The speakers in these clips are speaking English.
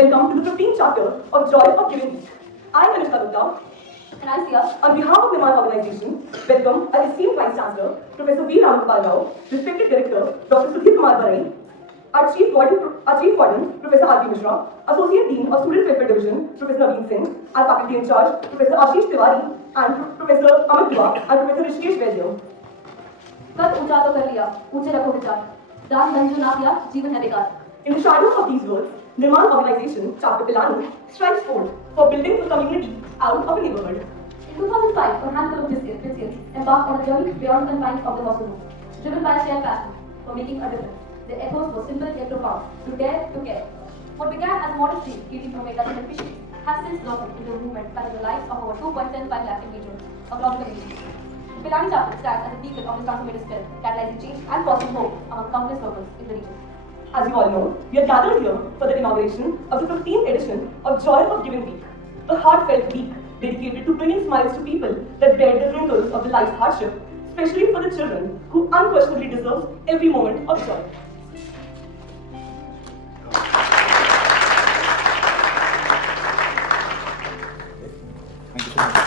Welcome to the 15th chapter of Joy of Giving Week. I am Anushka Gupta, and I here on behalf of Nirmaan organization, welcome our esteemed Vice Chancellor, Professor V. Ramagopal Rao, respected Director, Dr. Sudhir Kumar Barai, our Chief Warden, Professor R.B. Mishra, Associate Dean of Student Welfare Division, Professor Naveen Singh, our Faculty in Charge, Professor Ashish Tiwari, and Professor Amit Dua, and Professor Rishikesh Vaidya. कद ऊंचा तो कर लिया, ऊंचे रखो विचार, दान धन जो ना किया, जीवन है बेकार. In the shadow of these words, Nirmaan organization, Chapter Pilani, strikes forth for building a community out of a neighborhood. In 2005, a handful of discreetly embarked on a journey beyond the confines of the hostel room, driven by a shared passion for making a difference. Their ethos was simple yet profound: to dare to care. What began as a modest dream, eating from a dozen of fishes, has since blossomed into a movement that is the lives of over 2.75 lakh individuals across the community. The Pilani chapter stands as a beacon of this transformative spirit, catalyzing change and fostering hope among countless locals in the region. As you all know, we are gathered here for the inauguration of the 15th edition of Joy of Giving Week, a heartfelt week dedicated to bringing smiles to people that bear the wrinkles of the life's hardship, especially for the children who unquestionably deserve every moment of joy. Thank you so much.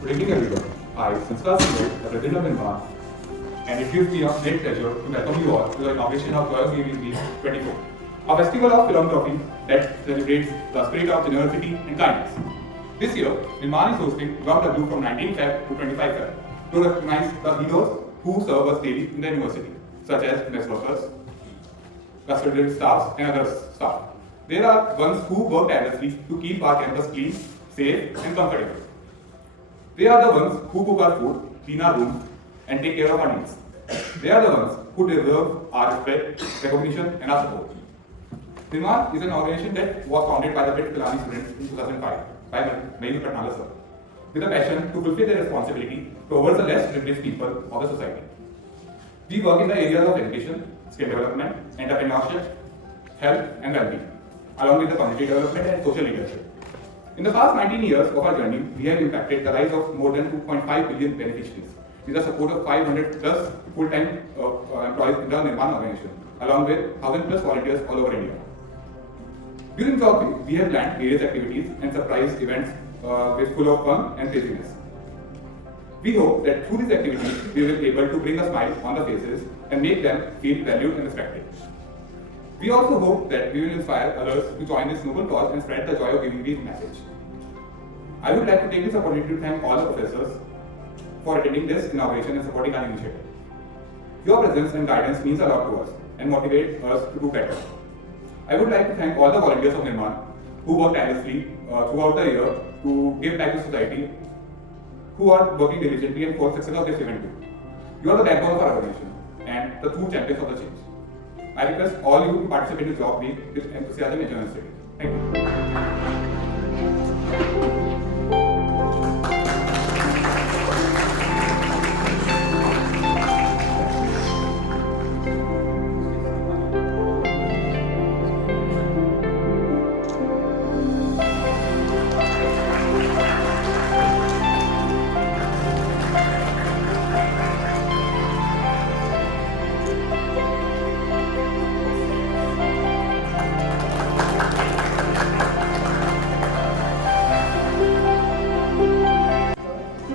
Good evening, everyone. I, Sanskar Singh, the President of Nirmaan, and it gives me a great pleasure to welcome you all to the inauguration of Joy of Giving Week 24, a festival of philanthropy that celebrates the spirit of generosity and kindness. This year, Nirmaan is hosting JOGW from 19 Feb to 25 Feb to recognize the heroes who serve us daily in the university, such as mess workers, custodial staffs, and other staff. There are ones who work tirelessly to keep our campus clean, safe, and comfortable. They are the ones who cook our food, clean our rooms, and take care of our needs. They are the ones who deserve our respect, recognition, and our support. Nirmaan is an organization that was founded by the Pilani students in 2005 by Mayur Patnala sir, with a passion to fulfill their responsibility towards the less privileged people of the society. We work in the areas of education, skill development, entrepreneurship, health, and well-being, along with the community development and social leadership. In the past 19 years of our journey, we have impacted the lives of more than 2.5 billion beneficiaries with the support of 500 plus full-time employees in the Nirmaan organization, along with 1,000 plus volunteers all over India. During JOGW, we have planned various activities and surprise events with full of fun and craziness. We hope that through these activities, we will be able to bring a smile on the faces and make them feel valued and respected. We also hope that we will inspire others to join this noble cause and spread the joy of giving week message. I would like to take this opportunity to thank all the professors for attending this inauguration and supporting our initiative. Your presence and guidance means a lot to us and motivates us to do better. I would like to thank all the volunteers of Nirmaan who work tirelessly throughout the year to give back to society, who are working diligently and for the success of this event too. You are the backbone of our organization and the true champions of the change. I request all you to participate in Job Week with enthusiasm and generosity. Thank you.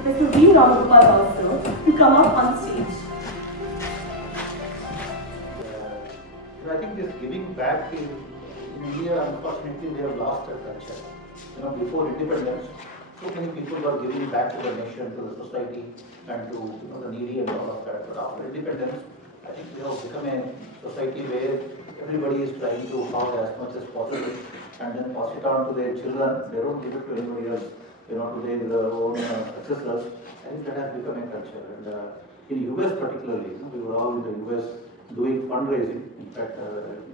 Professor V. Ramagopal Rao sir to come up on stage. I think this giving back in India, unfortunately, we have lost our culture. Before independence, so many people were giving back to the nation, to the society, and to the needy and all of that. But after independence, I think we have become a society where everybody is trying to hoard as much as possible and then pass it on to their children. They don't give it to anybody else, to their own successors. I think that has become a culture. And in US particularly, we were all in the US doing fundraising. In fact,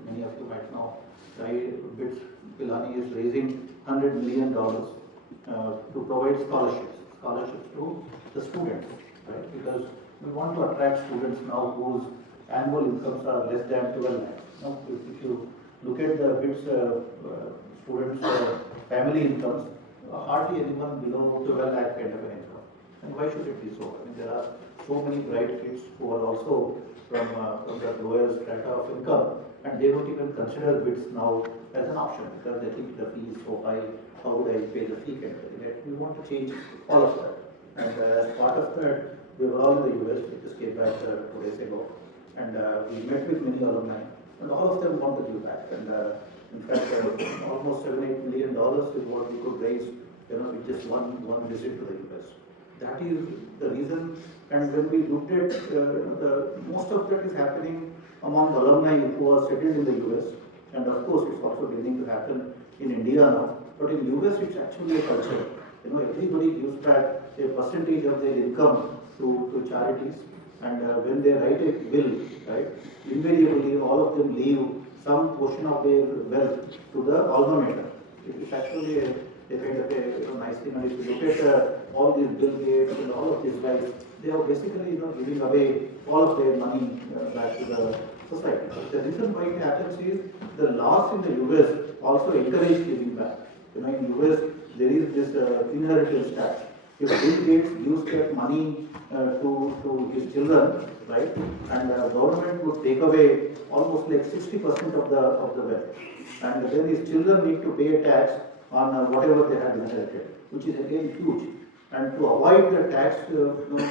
many of you might know, I bit Pilani is raising $100 million to provide scholarships to the students, right? Because we want to attract students now whose annual incomes are less than 12 lakhs. Now, if you look at the BITS students' family incomes, hardly anyone below 12 lakh kind of an income. And why should it be so? I mean, there are so many bright kids who are also from the lower strata of income, and they don't even consider BITS now as an option because they think the fee is so high. How would I pay the fee kind of thing? We want to change all of that. And as part of that, we were all in the US. We just came back 2 days ago, and we met with many alumni, and all of them want to give back. And in fact, almost $7-8 million is what we could raise, with just one visit to the US. That is the reason. And when we looked at most of that is happening among alumni who are settled in the US, and of course it's also beginning to happen in India now. But in US it's actually a culture. Everybody gives back a percentage of their income to charities, and when they write a will, right, invariably all of them leave some portion of their wealth to the alma mater. It's actually a kind of a nice thing. And if you look at all these Bill Gates and all of these guys, they are basically giving away all of their money back to the society. The reason why it happens is the laws in the US also encourage giving back. In US there is this inheritance tax. If Bill Gates gives that money to his children, right, and the government would take away almost like 60% of the wealth, and then his children need to pay a tax on whatever they have inherited, which is again huge. And to avoid the tax going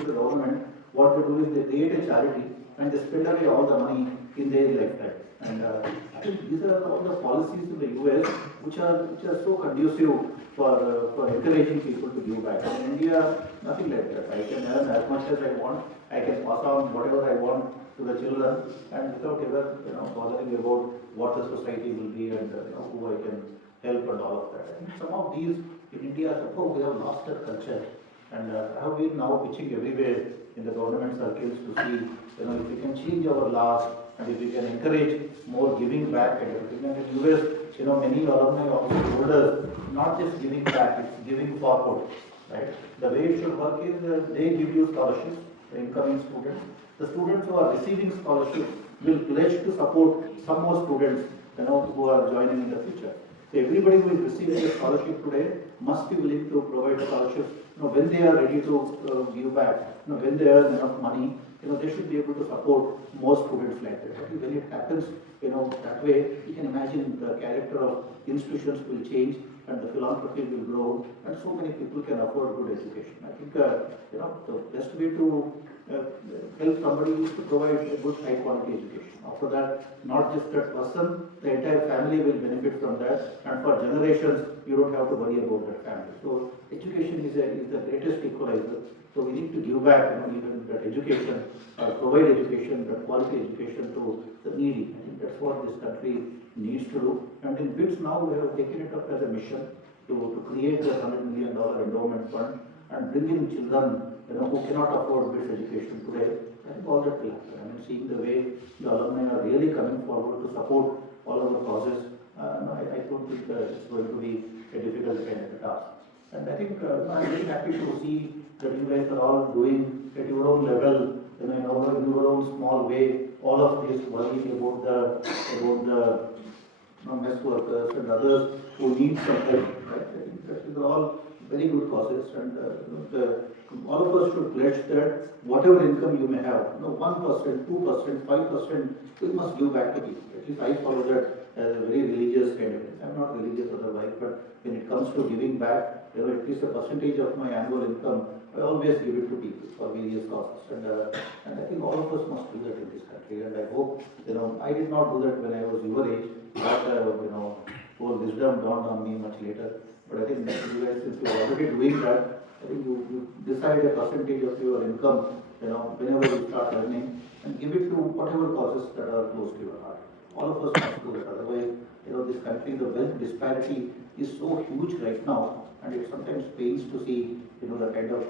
to the government, what they do is they create a charity and they spend away all the money in their lifetime. And I think these are all the policies in the US which are so conducive for encouraging people to give back. In India, nothing like that. I can earn as much as I want. I can pass on whatever I want to the children, and without ever bothering about what the society will be and who I can help and all of that. I think some of these in India, somehow we have lost that culture, and I have been now pitching everywhere in the government circles to see, if we can change our laws and if we can encourage more giving back and everything. And in US, many alumni also told us not just giving back, it's giving forward, right? The way it should work is they give you scholarships, the incoming students. The students who are receiving scholarships will pledge to support some more students, who are joining in the future. So everybody who is receiving a scholarship today must be willing to provide scholarships. When they are ready to give back, when they earn enough money, they should be able to support more students like that. When it happens, that way, you can imagine the character of institutions will change and the philanthropy will grow, and so many people can afford good education. I think, the best way to help somebody is to provide a good high quality education. After that, not just that person, the entire family will benefit from that, and for generations, you don't have to worry about that family. So education is the greatest equalizer. So we need to give back, even that education, provide education, that quality education to the needy. I think that's what this country needs to do. And in BITS now, we have taken it up as a mission to create a $100 million endowment fund and bring in children, who cannot afford BITS education today. I think all that will happen. I mean, seeing the way the alumni are really coming forward to support all of the causes, I don't think it's going to be a difficult kind of a task. And I think I'm very happy to see that you guys are all doing at your own level, in your own small way, all of this worrying about the mess workers and others who need some help. Right? I think that these are all very good causes, and all of us should pledge that whatever income you may have, 1%, 2%, 5%, you must give back to people. At least I follow that as a very religious kind of thing. I'm not religious otherwise, but when it comes to giving back, at least a percentage of my annual income, I always give it to people for various causes. And I think all of us must do that in this country. And I hope, I did not do that when I was your age, but, whole wisdom dawned on me much later. But I think you guys, since you're already doing that, I think you decide a percentage of your income, whenever you start earning, and give it to whatever causes that are close to your heart. All of us must do that. Otherwise, this country, the wealth disparity is so huge right now, and it sometimes pains to see, the kind of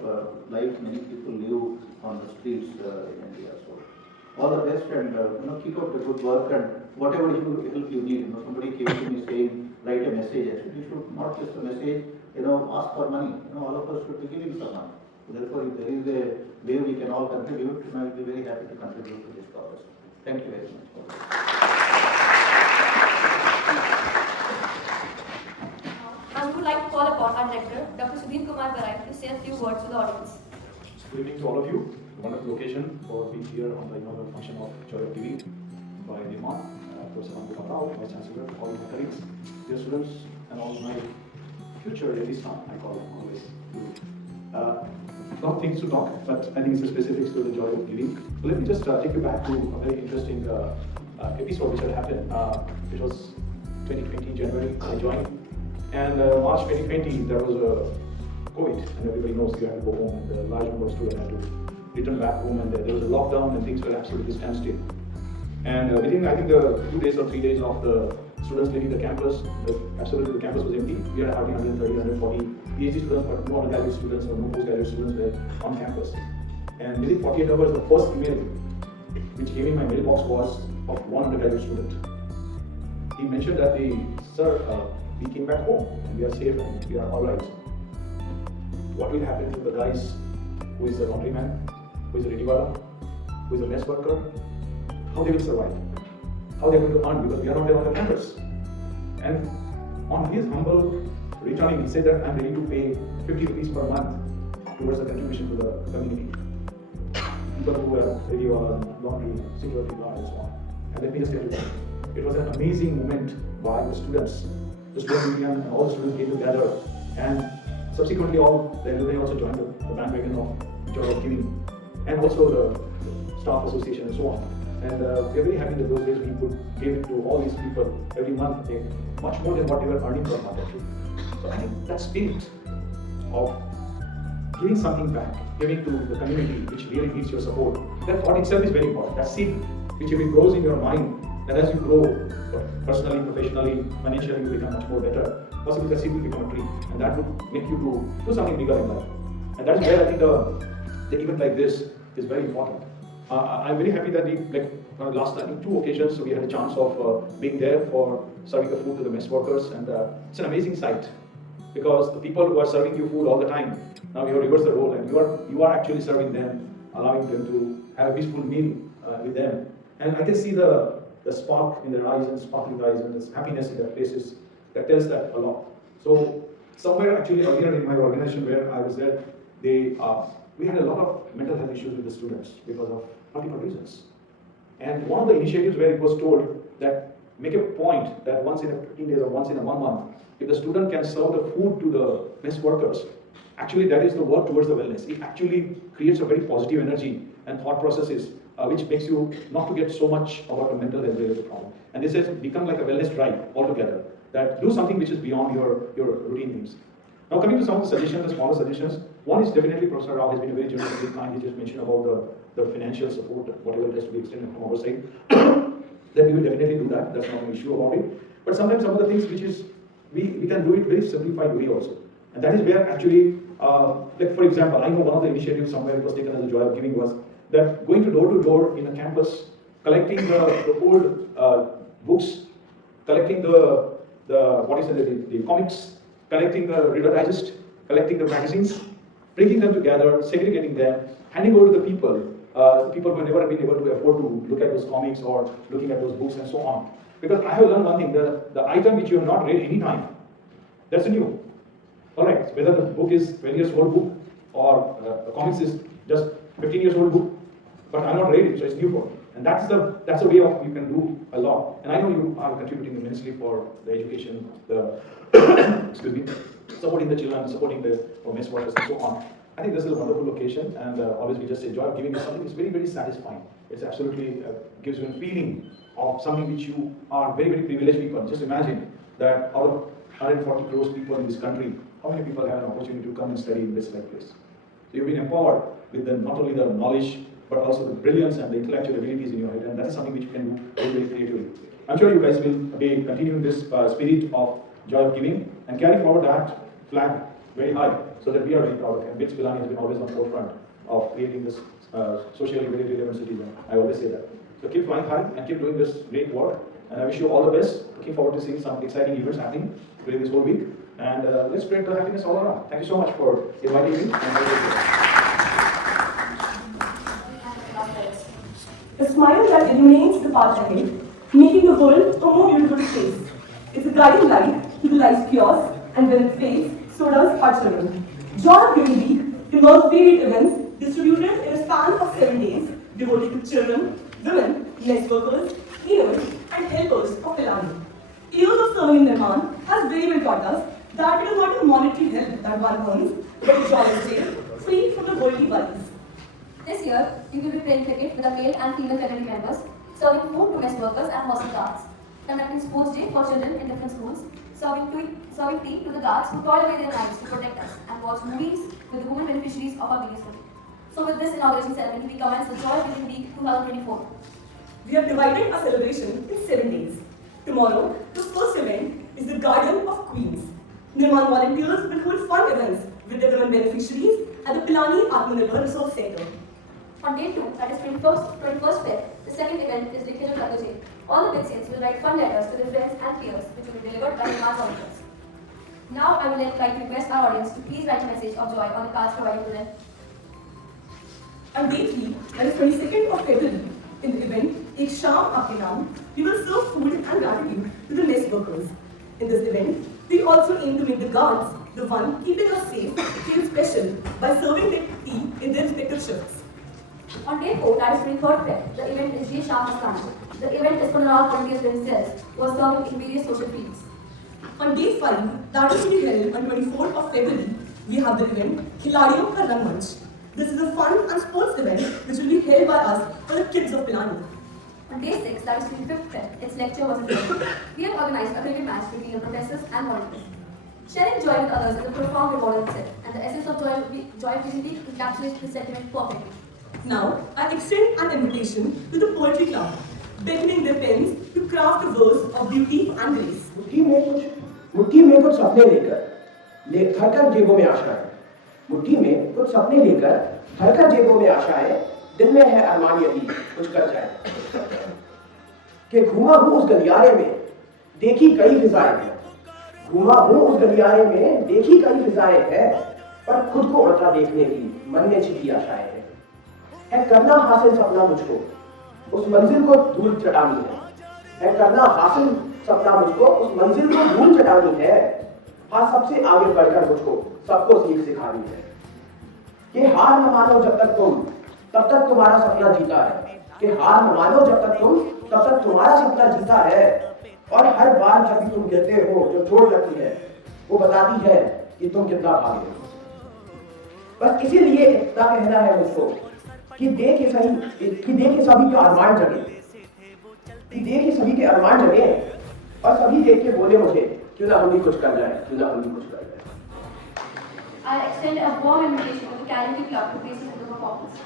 life many people live on the streets in India. So, all the best, and keep up the good work, and whatever help you need. Somebody came to me saying, write a message. I said, you should not just a message, ask for money. All of us should be giving some money. Therefore, if there is a way we can all contribute, I will be very happy to contribute to this cause. Thank you very much. I would like to call upon our director, Dr. Sudhir Kumar Barai, to say a few words to the audience. Good evening to all of you. Wonderful occasion for being here on the inaugural function of Joy of Giving by Nirmaan, Professor Ambuka, Vice Chancellor, all my colleagues, dear students, and all my future ladies, I call them always. Lot of things to talk, but I think it's the specifics to the Joy of Giving. So let me just take you back to a very interesting episode which had happened. It was 2020 January, I joined, and March 2020 there was a COVID, and everybody knows you have to go home, and a large number of students had to return back home, and there was a lockdown, and things were absolutely standstill. And within, I think, the 2 days or 3 days of the students leaving the campus, absolutely the campus was empty. We had hardly 130, 140 PhD students, but no undergraduate students or no postgraduate students were on campus. And within 48 hours, the first email which came in my mailbox was of one undergraduate student. He mentioned that, sir, we came back home, and we are safe, and we are all right. What will happen to the guys who is a laundryman, who is a retiwala, who is a mess worker? How they will survive? How they are going to earn, because we are not there on the campus. And on his humble returning, he said that I'm ready to pay 50 rupees per month towards the contribution to the community. People who are retiwala, laundry, security guard, and so on. And let me just tell you, it was an amazing moment by the students. The student union and all the students came together, and subsequently all the alumni also joined the bandwagon of Joy of Giving, and also the staff association and so on. And we are very happy that those days we could give to all these people every month much more than what they were earning per month actually. So I think that spirit of giving something back, giving to the community which really needs your support, that thought itself is very important. That seed which if it grows in your mind, then as you grow personally, professionally, financially, you become much more better. Possibly that seed will become a tree, and that would make you do something bigger in life. And that is where I think the event like this is very important. I'm very happy that last time, in 2 occasions, we had a chance of being there for serving the food to the mess workers, and it's an amazing sight, because the people who are serving you food all the time, now you have reversed the role, and you are actually serving them, allowing them to have a peaceful meal with them. And I can see the spark in their eyes and sparkling eyes and this happiness in their faces that tells that a lot. So somewhere actually earlier in my organization where I was there, we had a lot of mental health issues with the students because of multiple reasons. And one of the initiatives where it was told that make a point that once in a 15 days or once in a 1 month, if the student can serve the food to the mess workers, actually that is the work towards the wellness. It actually creates a very positive energy and thought processes which makes you not to get so much about a mental health related problem. And this has become like a wellness drive altogether, that do something which is beyond your routine things. Now coming to some of the suggestions, the smaller suggestions, one is definitely Professor Rao has been a very generous and kind. He just mentioned about the financial support, whatever it has to be extended from our side. Then we will definitely do that. That's not an issue about it. But sometimes some of the things which is, we can do it very simplified way also. And that is where actually, like for example, I know one of the initiatives somewhere it was taken as a Joy of Giving was that going to door in a campus, collecting the old books, collecting the comics, collecting the Reader Digest, collecting the magazines, bringing them together, segregating them, handing over to the people who have never been able to afford to look at those comics or looking at those books and so on. Because I have learned one thing, the item which you have not read any time, that's new. Alright, whether the book is 20 years old book or the comics is just 15 years old book, but I'm not read it, so it's new for me. And that's a way of you can do a lot. And I know you are contributing immensely for the education, the excuse me, supporting the children, supporting the mess workers and so on. I think this is a wonderful occasion, and always we just say Joy of Giving is something that's very, very satisfying. It's absolutely gives you a feeling of something which you are very, very privileged people. Just imagine that out of 140 crores people in this country, how many people have an opportunity to come and study in this like place? So you've been empowered with not only the knowledge, but also the brilliance and the intellectual abilities in your head, and that is something which you can do very, very creatively. I'm sure you guys will be continuing this spirit of Joy of Giving and carry forward that flag very high, so that we are very proud of it. And which Pilani has been always on the forefront of creating this socially very relevant citizen. I always say that. So keep flying high and keep doing this great work. And I wish you all the best. Looking forward to seeing some exciting events happening during this whole week. And let's spread the happiness all around. Thank you so much for inviting me. A smile that illuminates the path ahead, making the world a more beautiful place. It's a guiding light to the life's chaos, and when it fades, so does our children. Joy of Giving Week involves varied events distributed in a span of 7 days, devoted to children, women, mess workers, cleaners, and helpers of Pilani. Years of serving in Nirmaan has very well taught us that it is not a monetary help that one earns, but a joy of stay, free from the worldly worries. This year, we will be playing cricket with our male and female fraternity members, serving food to mess workers and hostel guards, conducting sports day for children in different schools, serving tea to the guards who toil away their lives to protect us, and watch movies with the women beneficiaries of our biggest story. So with this inauguration ceremony, we commence the Joy of Giving Week 2024. We have divided our celebration in 7 days. Tomorrow, the first event is the Garden of Queens. Nirmaan volunteers will hold fun events with the women beneficiaries at the Pilani Atmanirbhar Resource Center. On day 2, that is 21st Feb, the second event is Likhe Jo Khat Tujhe. All the big saints will write fun letters to their friends and peers, which will be delivered by Nirmaan volunteers. Now I would like to request our audience to please write a message of joy on the cards provided to them. On day 3, that is 22nd of February, in the event Ek Shaam Aapke Naam, we will serve food and gratitude to the mess workers. In this event, we also aim to make the guards, the one keeping us safe, feel special by serving them tea in their respective shifts. On day 4, that is 23rd Feb, the event is Ye Shaam Aslan. The event is for non volunteers themselves who are serving in various social fields. On day 5, that is to be held on 24th of February, we have the event Khiladiyon Ka Rang Manch. This is a fun and sports event which will be held by us for the kids of Pilani. On day 6, that is 25th Feb, it's lecture versus lecture. We have organized a cricket match between the professors and volunteers. Sharing joy with others is a profound reward in itself, and the essence of joy of Giving Week encapsulates this sentiment perfectly. Now, I extend an invitation to the Poetry Club, beckoning their pens to craft a verse of beauty and grace. मुट्ठी में कुछ सपने लेकर धड़कन जेबों में आशाएं, मुट्ठी में कुछ सपने लेकर धड़कन जेबों में आशाएं, दिल में है अरमान यदि कुछ कर जाए कि घूमा हूँ उस गलियारे में देखी कई फिजाएं हैं, घूमा हूँ उस गलियारे में देखी कई फिजाएं हैं, पर खुद को उड़ता देखने की मन में छिपी आशाएं है करना हासिल सपना मुझको उस मंजिल को धूल चटानी है करना हासिल सपना मुझको उस मंजिल को धूल चटानी है, हाँ सबसे आगे बढ़कर मुझको सबको सीख सिखानी है कि हार न मानो जब तक तुम तब तक तुम्हारा सपना जीता है, कि हार न मानो जब तक तुम तब तक तुम्हारा सपना जीता है, और हर बार जब भी तुम गिरते हो जो चोट लगती है वो बताती है कि तुम कितना भागे हो। बस इसीलिए इतना कहना है मुझको कि देखे सभी के अरमान जगे, कि देखे सभी के अरमान जगे, और सभी देख के बोले मुझे क्यों ना हम भी कुछ कर जाए, क्यों ना हम भी कुछ कर जाए। I extend a warm invitation to the Karaoke Club to place us in the performance.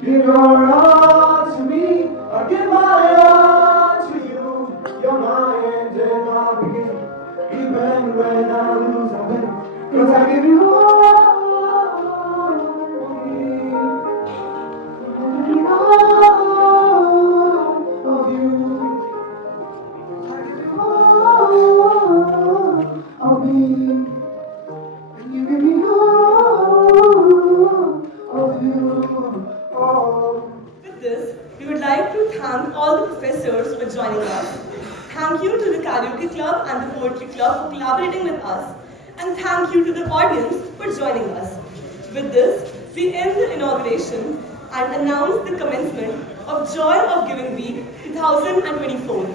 Give your all to me, or give my all to you. You're my end and my beginning. Even when I lose, I win. 'Cause I give you all of me. I give you all of you. I give you all of me. And you give me all of you. With this, we would like to thank all the professors for joining us. Thank you to the Karaoke Club and the Poetry Club for collaborating with us. And thank you to the audience for joining us. With this, we end the inauguration and announce the commencement of Joy of Giving Week 2024.